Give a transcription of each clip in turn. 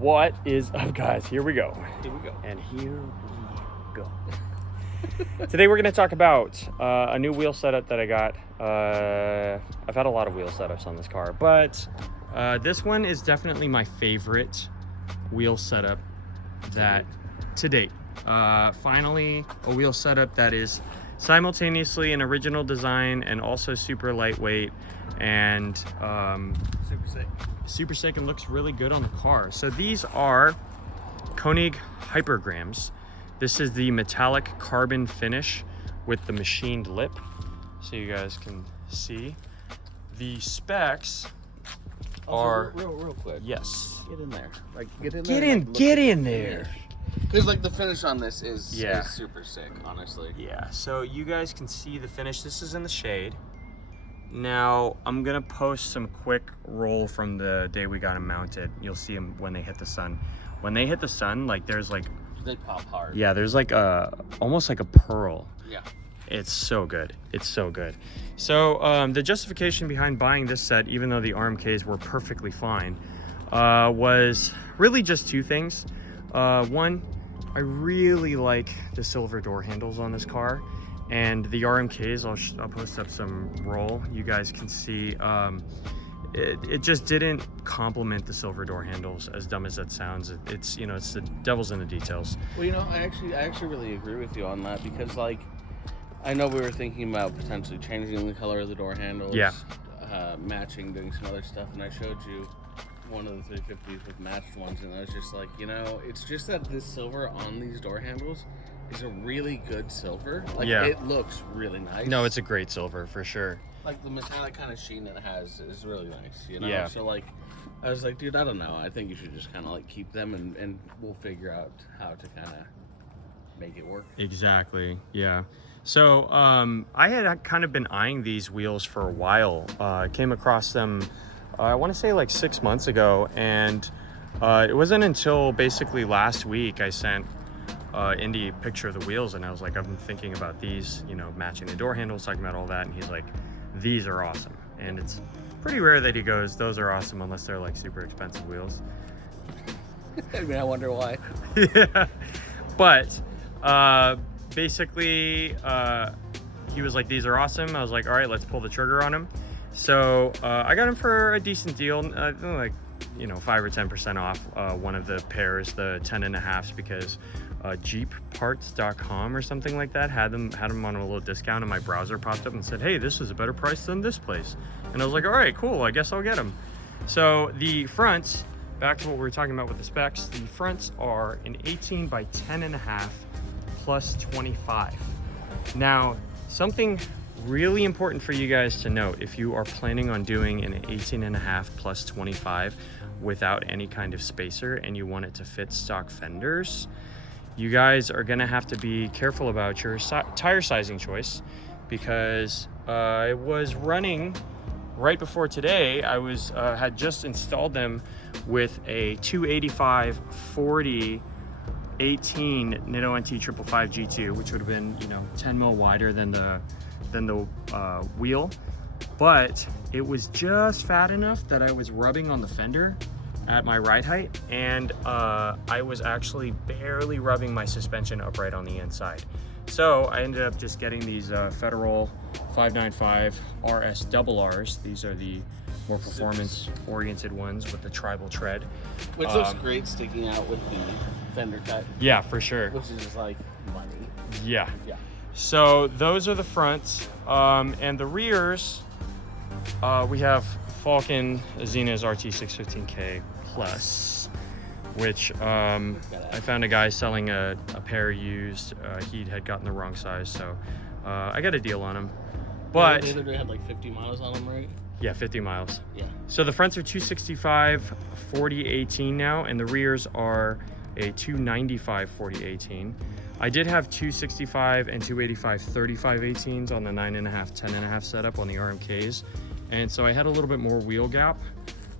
What is up, guys? Here we go. Here we go. And here we go. Today we're going to talk about a new wheel setup that I got. I've had a lot of wheel setups on this car, but this one is definitely my favorite wheel setup that to date. Finally, a wheel setup that is simultaneously an original design and also super lightweight and super sick and looks really good on the car. So these are Konig Hypergrams. This is the metallic carbon finish with the machined lip, so you guys can see. The specs are real quick. yes. Get in there. Like get in Get there. in, get in there. Because like the finish on this is super sick, honestly. Yeah, so you guys can see the finish. This is in the shade. Now, I'm gonna post some quick roll from the day we got them mounted. You'll see them when they hit the sun. When they hit the sun, like there's like... They pop hard. Yeah, there's like almost like a pearl. Yeah. It's so good. It's so good. So the justification behind buying this set, even though the RMKs were perfectly fine, was really just two things. One, I really like the silver door handles on this car, and the RMKs, I'll post up some roll. You guys can see it just didn't complement the silver door handles, as dumb as that sounds. It's, you know, it's the devil's in the details. Well, you know, I actually really agree with you on that, because like I know we were thinking about potentially changing the color of the door handles, matching, doing some other stuff, and I showed you one of the 350s with matched ones, and I was just like, you know, it's just that this silver on these door handles is a really good silver. Like, it looks really nice. No, it's a great silver for sure. Like the metallic kind of sheen it has is really nice, you know? Yeah. So like, I was like, dude, I don't know. I think you should just kind of like keep them, and we'll figure out how to kind of make it work. Exactly, yeah. So I had kind of been eyeing these wheels for a while. I came across them, I want to say like 6 months ago, and it wasn't until basically last week I sent Indy a picture of the wheels, and I was like, I've been thinking about these, you know, matching the door handles, talking about all that, and he's like, these are awesome. And it's pretty rare that he goes, those are awesome, unless they're like super expensive wheels. I mean, I wonder why. Yeah, but basically he was like, these are awesome. I was like, all right, let's pull the trigger on them. So I got him for a decent deal, like, you know, 5 or 10% off one of the pairs, the 10.5s, because jeepparts.com or something like that had them on a little discount, and my browser popped up and said, hey, this is a better price than this place. And I was like, all right, cool, I guess I'll get them. So the fronts, back to what we were talking about with the specs, the fronts are an 18 by 10.5 plus 25. Now, something really important for you guys to note, if you are planning on doing an 18.5 plus 25 without any kind of spacer and you want it to fit stock fenders, you guys are gonna have to be careful about your tire sizing choice, because I was running right before today. I was had just installed them with a 285/40 18 Nitto NT 555 G2, which would have been, you know, 10 mil wider than the wheel, but it was just fat enough that I was rubbing on the fender at my ride height, and I was actually barely rubbing my suspension upright on the inside. So I ended up just getting these Federal 595 RS RRs. These are the more performance-oriented ones with the tribal tread. Which looks great sticking out with the fender cut. Yeah, for sure. Which is like money. Yeah. Yeah. So those are the fronts, and the rears, we have Falcon Azena's RT615K Plus, which I found a guy selling a pair used. He had gotten the wrong size, so I got a deal on him. But the other day had like 50 miles on them, right? Yeah, 50 miles. Yeah. So the fronts are 265/40/18 now, and the rears are a 295/40/18. I did have 265 and 285/35/18s on the 9.5, 10.5 setup on the RMKs. And so I had a little bit more wheel gap.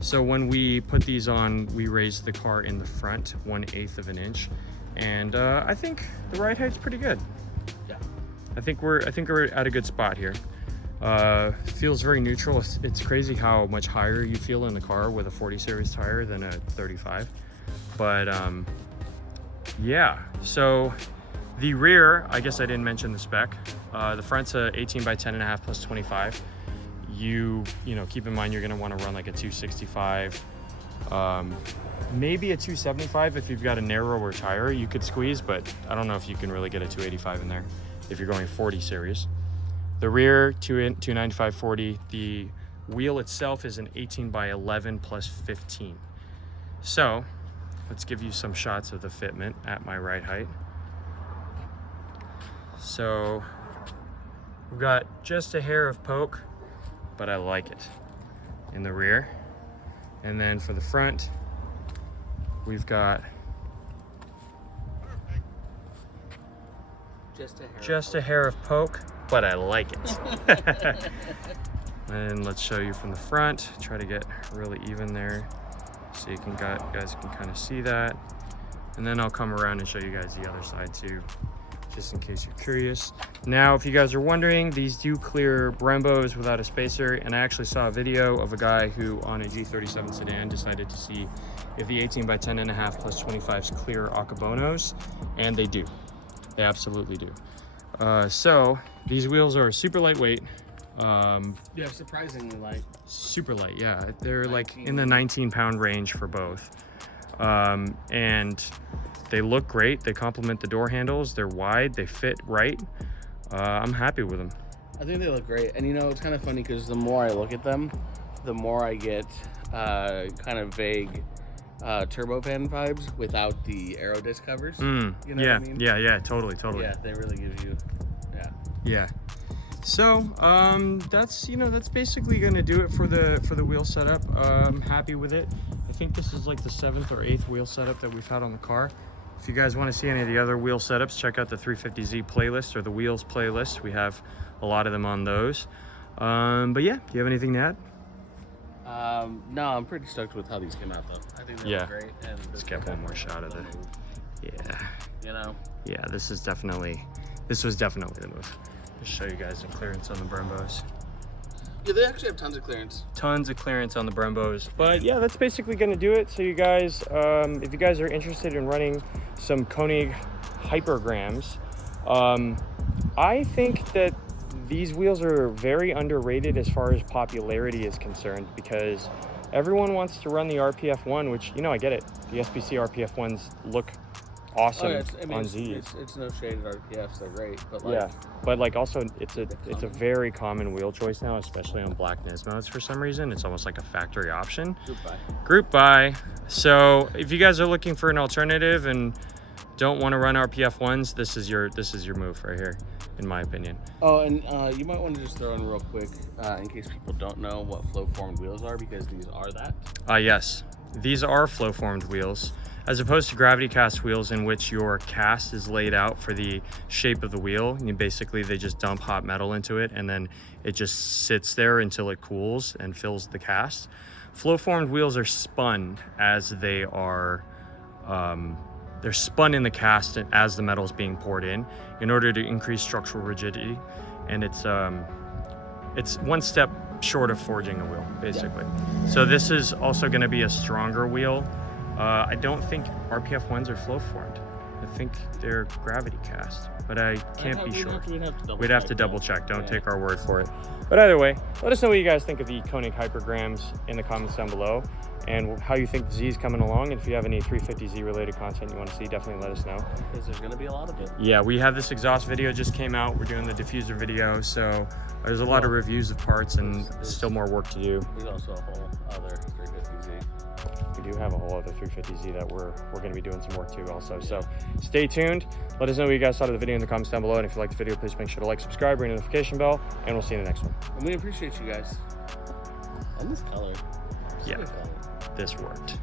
So when we put these on, we raised the car in the front 1/8 of an inch. And I think the ride height's pretty good. Yeah. I think we're at a good spot here. Feels very neutral. It's crazy how much higher you feel in the car with a 40 series tire than a 35. But yeah, so the rear, I guess I didn't mention the spec. The front's a 18 by 10.5 plus 25. You know, keep in mind you're gonna wanna run like a 265, maybe a 275 if you've got a narrower tire you could squeeze, but I don't know if you can really get a 285 in there if you're going 40 series. The rear, 295/40. The wheel itself is an 18 by 11 plus 15. So let's give you some shots of the fitment at my ride height. So we've got just a hair of poke, but I like it in the rear. And then for the front, we've got just a hair of poke, but I like it. And let's show you from the front. Try to get really even there so you guys can kind of see that. And then I'll come around and show you guys the other side too, just in case you're curious. Now, if you guys are wondering, these do clear Brembos without a spacer, and I actually saw a video of a guy who on a G37 sedan decided to see if the 18 by 10.5 plus 25s clear Akabonos, and they do. They absolutely do. So these wheels are super lightweight. Yeah, surprisingly light. Super light, yeah. They're like in the 19-pound range for both. And they look great. They complement the door handles. They're wide. They fit right. I'm happy with them. I think they look great. And you know, it's kind of funny because the more I look at them, the more I get kind of vague turbofan vibes without the aero disc covers. You know what I mean? Yeah, totally. Yeah, they really give you, yeah. So that's basically gonna do it for the wheel setup. I'm happy with it. I think this is like the 7th or 8th wheel setup that we've had on the car. If you guys want to see any of the other wheel setups, check out the 350Z playlist or the wheels playlist. We have a lot of them on those. But yeah, do you have anything to add? No, I'm pretty stoked with how these came out though. I think they look great. And let's get one more shot of it. Yeah. You know? Yeah, this was definitely the move. Just show you guys the clearance on the Brembos. Yeah, they actually have tons of clearance. Tons of clearance on the Brembos. But yeah, that's basically gonna do it. So you guys, if you guys are interested in running some Konig Hypergrams, I think that these wheels are very underrated as far as popularity is concerned, because everyone wants to run the RPF one, which, you know, I get it. The SPC RPF ones look awesome on Z's. It's no shade at RPFs, they're great, but like, yeah, but like also it's a very common wheel choice now, especially on black Nismos for some reason. It's almost like a factory option. Group buy. So if you guys are looking for an alternative and don't want to run RPF ones, this is your move right here, in my opinion. Oh, and you might want to just throw in real quick, in case people don't know what flow formed wheels are, because these are that. Yes, these are flow formed wheels, as opposed to gravity cast wheels, in which your cast is laid out for the shape of the wheel. And basically they just dump hot metal into it and then it just sits there until it cools and fills the cast. Flow formed wheels are spun as they are, they're spun in the cast as the metal is being poured in order to increase structural rigidity. And it's one step short of forging a wheel, basically. Yeah. So this is also going to be a stronger wheel. I don't think RPF ones are flow formed. I think they're gravity cast, but I can't be sure. We'd have to double check. Don't take our word for it. But either way, let us know what you guys think of the Konig Hypergrams in the comments down below, and how you think the Z is coming along. And if you have any 350Z related content you want to see, definitely let us know. Because there's going to be a lot of it. Yeah, we have this exhaust video just came out. We're doing the diffuser video, so there's a lot of reviews of parts and still more work to do. There's also a whole other 350Z. We do have a whole other 350Z that we're going to be doing some work to also. So stay tuned. Let us know what you guys thought of the video in the comments down below. And if you liked the video, please make sure to like, subscribe, ring the notification bell, and we'll see you in the next one. And we appreciate you guys. And this color. Yeah, this worked.